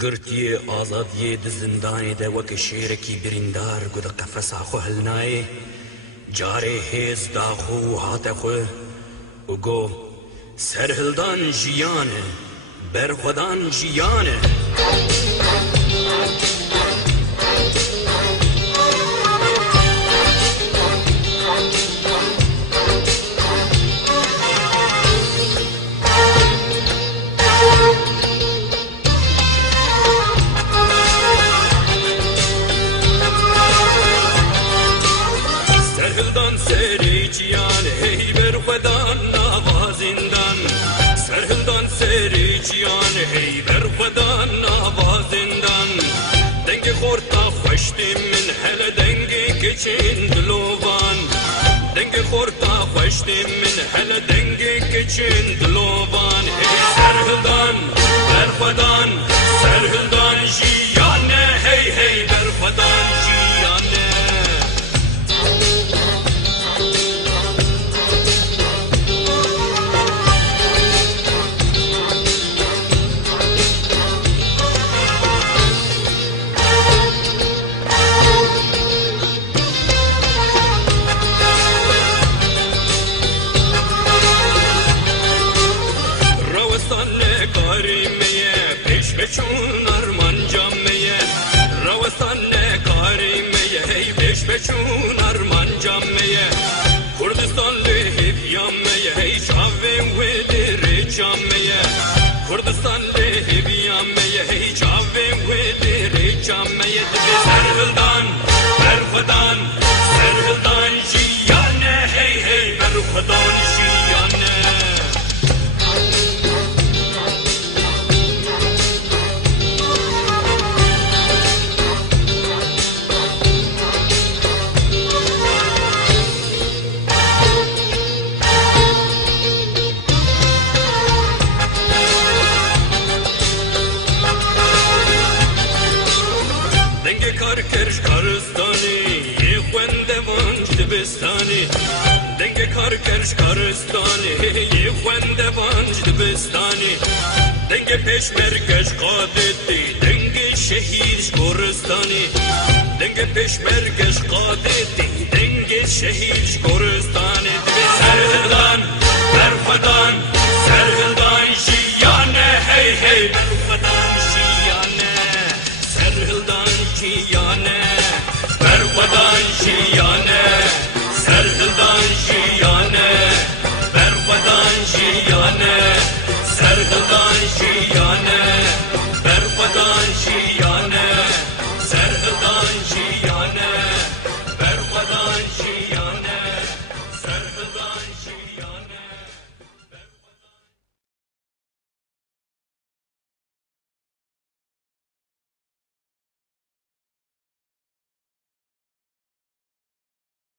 گرتی آزادی د زندانی ده وک شیرکی بریندار گود قفس خو هلنای جاره هیز دا خو هات خو و گو سرهلدان جیانه برخودان جیانه هی بر خودان نوازندن دنگ خورتا خوشتی من هل دنگ کچین دلوان دنگ خورتا خوشتی من هل دنگ کچین دلوان هی سرهدان بر خودان سرهدان جیانه هی هی بر خودان جیانه بچون ارمان جامعه روستان کاریمه هی بچون ارمان جامعه کردستان لهیبیامه هی چاوه و در جامعه کردستان لهیبیامه هی چاوه و در جامعه سرهلدان برخودان سرهلدان جیانه هی هی برخودان جیانه کرش کارستانی خوند وانج دبستانی دنگ کار کرش کارستانی خوند وانج دبستانی دنگ پیشمرگش قادتی دنگ شهیدش گورستانی دنگ پیشمرگش قادتی دنگ شهیدش گورستانی سرهدان